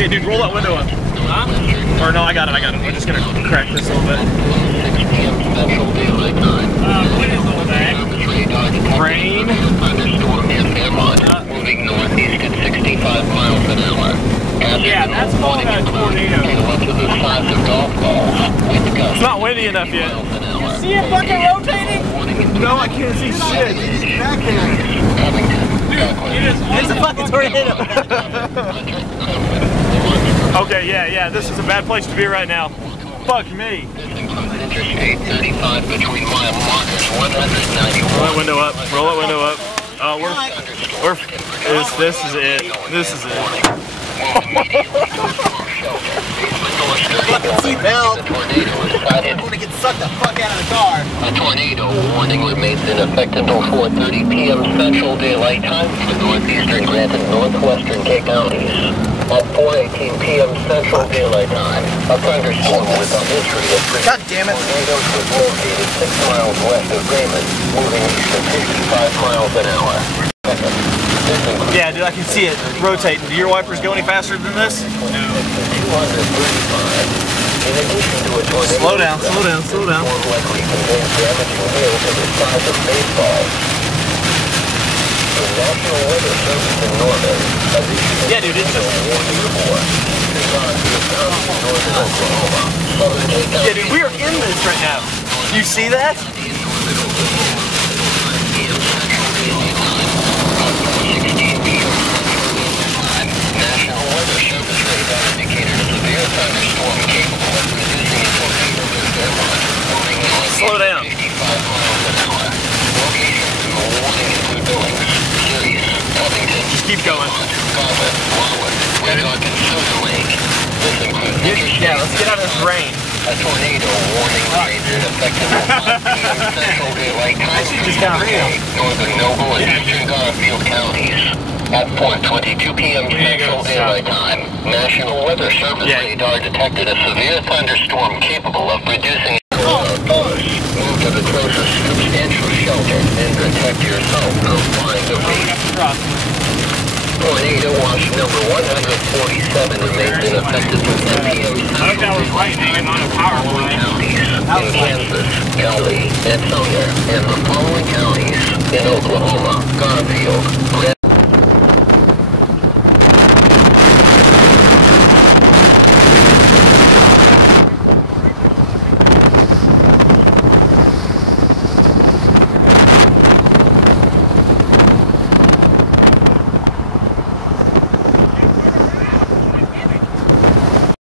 Okay, dude, roll that window up. Huh? Or no, I got it. We're just gonna crack this a little bit. What is all that? Rain. Moving northeast at 65 miles an hour. Yeah, that's called a tornado. It's not windy enough yet. You see it fucking rotating? No, I can't see shit. It's a fucking tornado. Okay, yeah, this is a bad place to be right now. Fuck me. Interstate 35 between mile markers 191. Roll that window up. Roll that window up. This is it. This is it. Fucking seatbelt. I want to get sucked the fuck out of the car. A tornado warning remains in effect until 4:30 p.m. Central Daylight Time for northeastern Grant and northwestern K counties. At 4:18 p.m. Central Daylight Time, a thunderstorm with a history of God damn it. tornadoes was located 6 miles west of Raymond, moving east at 65 miles an hour. Yeah, dude, I can see it rotating. Do your wipers go any faster than this? Slow down, slow down, slow down. Yeah, dude, it's just... Yeah, dude, we are in this right now. You see that? National Weather Service radar indicated a severe thunderstorm capable of reducing into a moving Slow down. 55 miles an hour. Locations in the warning include Billings, Sirius, Covington, Just keep going. Garland, Warwood, Red Rock, and Silver Lake. This includes Yeah, let's get out of this rain. a tornado warning remains in effect until 5 p.m. Central Daylight Time for northern Noble and eastern Garfield counties. At 4:22 p.m. Central Daylight Time, National Weather Service radar detected a severe thunderstorm capable of reducing. Move to the closest substantial shelter and protect yourself from flying debris. Tornado watch number 147 remains in effect until 10 p.m. That was lightning and not a power line. Counties in Kansas, Kelly, and Sumner, and the following counties in Oklahoma, Garfield,